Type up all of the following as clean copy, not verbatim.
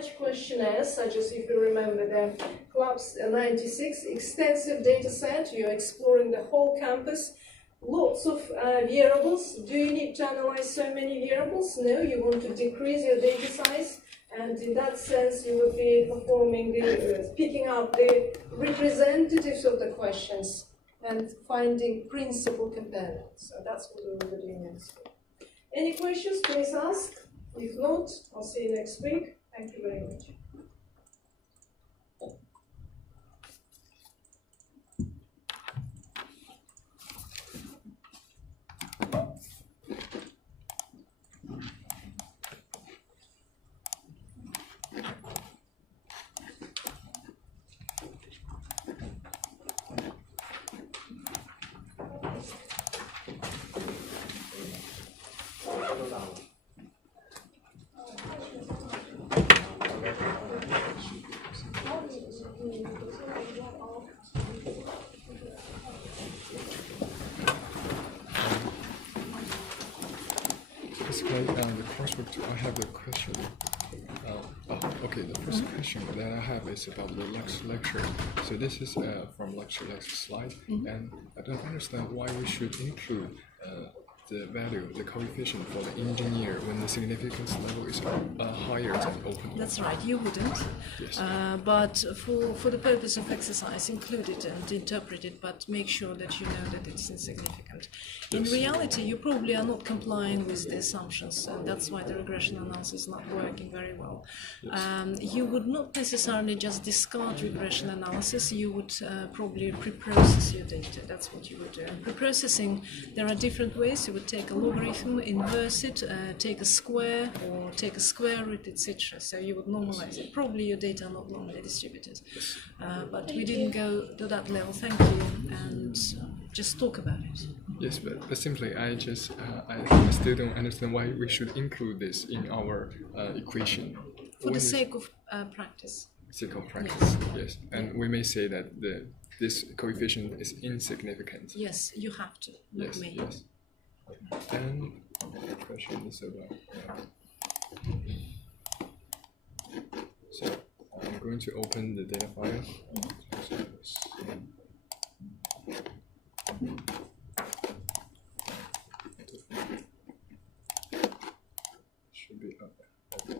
much questionnaires, such as, if you remember, the Clubs 96, extensive data set, you're exploring the whole campus, lots of variables. Do you need to analyze so many variables? No, you want to decrease your data size, and in that sense you will be performing the, picking up the representatives of the questions and finding principal components. So that's what we will be doing next week. Any questions, please ask. If not, I'll see you next week. Thank you very much. The coursework, I have a question. Okay, the first question that I have is about the lecture. So this is from lecture slide, and I don't understand why we should include the value, the coefficient for the engineer when the significance level is higher than open. That's right, you wouldn't. Yes. But for the purpose of exercise, include it and interpret it, but make sure that you know that it's insignificant. In reality, you probably are not complying with the assumptions, and that's why the regression analysis is not working very well. Yes. You would not necessarily just discard regression analysis, you would probably pre-process your data. That's what you would do. And pre-processing, there are different ways. You would take a logarithm, inverse it, take a square, or take a square root, etc. So you would normalize it. Probably your data are not normally distributed. But we didn't go to that level. Thank you. And just talk about it. Yes, but simply I just I still don't understand why we should include this in our equation. For the sake of practice. Sake of practice, yes. And we may say that this coefficient is insignificant. Yes, you have to. Not me. Yes. And the question is about. So I'm going to open the data file. Should be up there.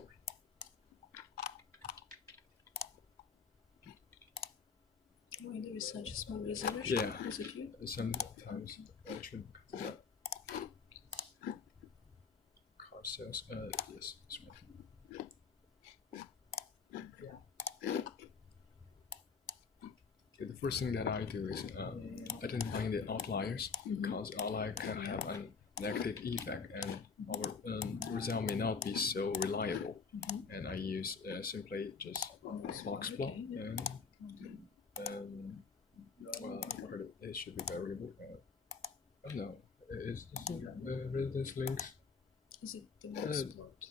Why there is such a small resolution? Yeah. Is it you? Sometimes actually. Car sales. Yes, that's right. Okay, the first thing that I do is identifying the outliers, because outlier can have a negative effect and our result may not be so reliable. And I use simply just box plot and well, I heard it should be variable. Oh no, it's the residence links. Is it the box plot?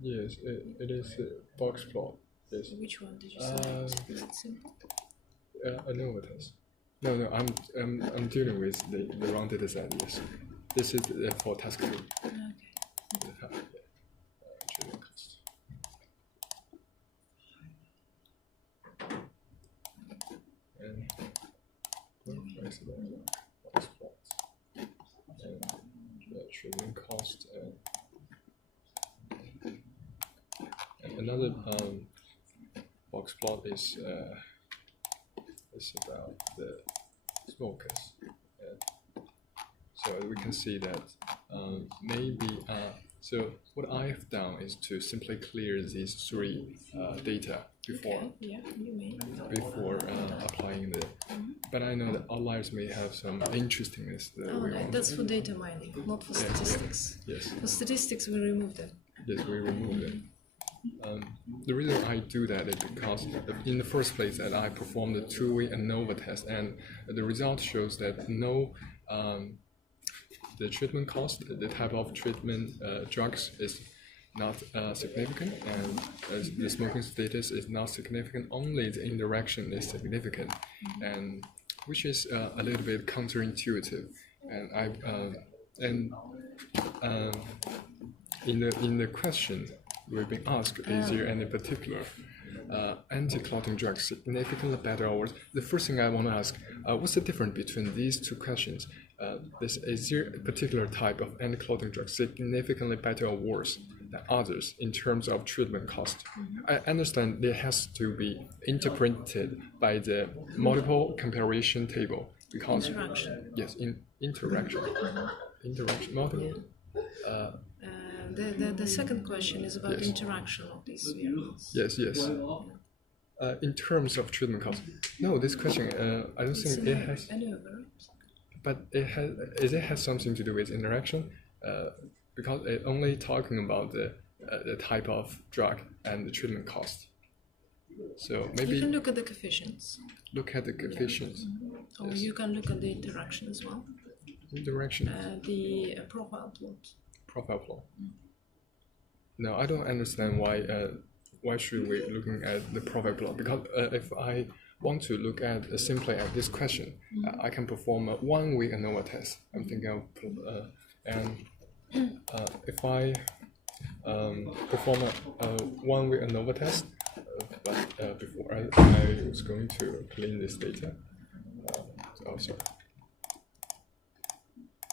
Yes, it is the box plot. Yes. Which one did you select? Is it simple? I know what it is. No, I'm dealing with the wrong data set. Yes, this is for task 2. Okay. Trading cost. And price of box plot and the trading cost and another box plot is about the smokers. So we can see that maybe so what I have done is to simply clear these 3 data before applying the. But I know that outliers may have some interestingness. That's for data mining, not for statistics. Yes. For statistics, we remove them. Yes, we remove them. The reason I do that is because in the first place that I performed the 2-way ANOVA test, and the result shows that the treatment cost, the type of treatment drugs is not significant, and the smoking status is not significant. Only the interaction is significant, and which is a little bit counterintuitive. And in the question, we've been asked, is there any particular anti-clotting drug significantly better or worse? The first thing I want to ask, what's the difference between these two questions? Is there a particular type of anti-clotting drug significantly better or worse than others in terms of treatment cost? I understand it has to be interpreted by the multiple comparison table because Interaction. yes, interaction, multiple. The second question is about interaction of these variables. Yes. In terms of treatment cost, no. This question, I don't think it has. But it has something to do with interaction, because it only talking about the type of drug and the treatment cost. So maybe you can look at the coefficients. Look at the coefficients. Or you can look at the interaction as well. Interaction. The profile plot. Profile plot. No, I don't understand why should we looking at the profile plot, because if I want to look at simply at this question, I can perform a 1 week ANOVA test. I'm thinking of if I perform a 1 week ANOVA test, but before I was going to clean this data. Sorry.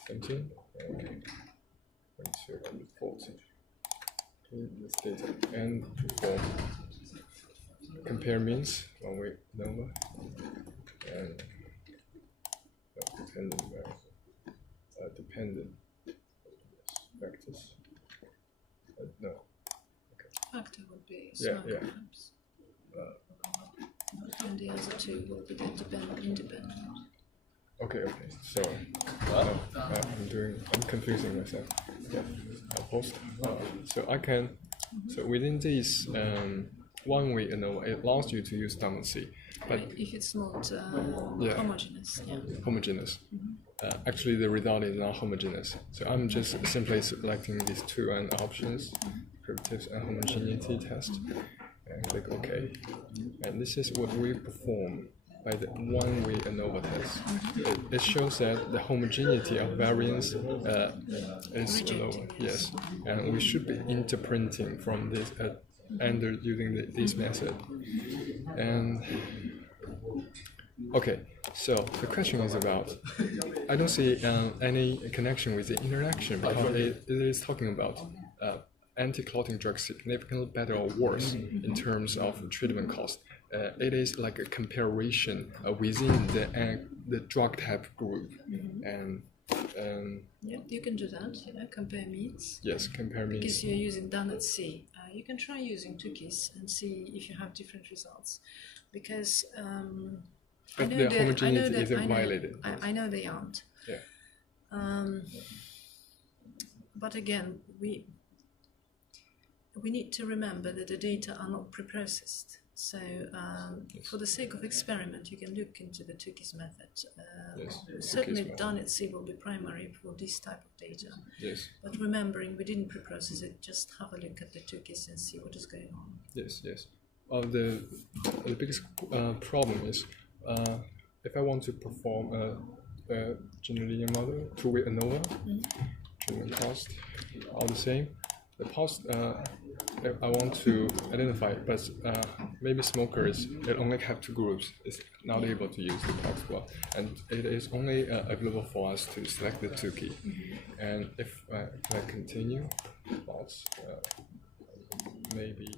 17. Okay. 40. Clean this data and perform compare means 1 week ANOVA and dependent factors. No. Okay. Factor would be smoke groups. And the other two will be independent. Okay. So I'm confusing myself. Yeah. Post. So I can. So within this 1 week ANOVA, it allows you to use tendency, but if it's not homogeneous. Yeah. Homogeneous. Actually, the result is not homogeneous. So I'm just simply selecting these two options, derivatives and homogeneity test, and click OK. And this is what we perform by the 1 week ANOVA test. It shows that the homogeneity of variance is lower. Yes, and we should be interpreting from this using this method. And okay, so the question is about, I don't see any connection with the interaction, because it is talking about anti-clotting drugs significantly better or worse in terms of treatment cost. It is like a comparison within the drug type group, and you can do that. Compare means. Yes, compare means. Because you're using done at C. You can try using cookies and see if you have different results. Because but the homogeneity isn't violated. I know they aren't. Yeah. But again, we need to remember that the data are not preprocessed. So for the sake of experiment, you can look into the Tukey's method. Certainly done at C will be primary for this type of data. Yes. But remembering we didn't preprocess it, just have a look at the Tukey's and see what is going on. Yes. The biggest problem is if I want to perform a general linear model, 2 week ANOVA, treatment cost, all the same. The cost I want to identify, but maybe smokers, it only have 2 groups. It's not able to use the box plot, and it is only available for us to select the Tukey. And if I continue, plots, maybe.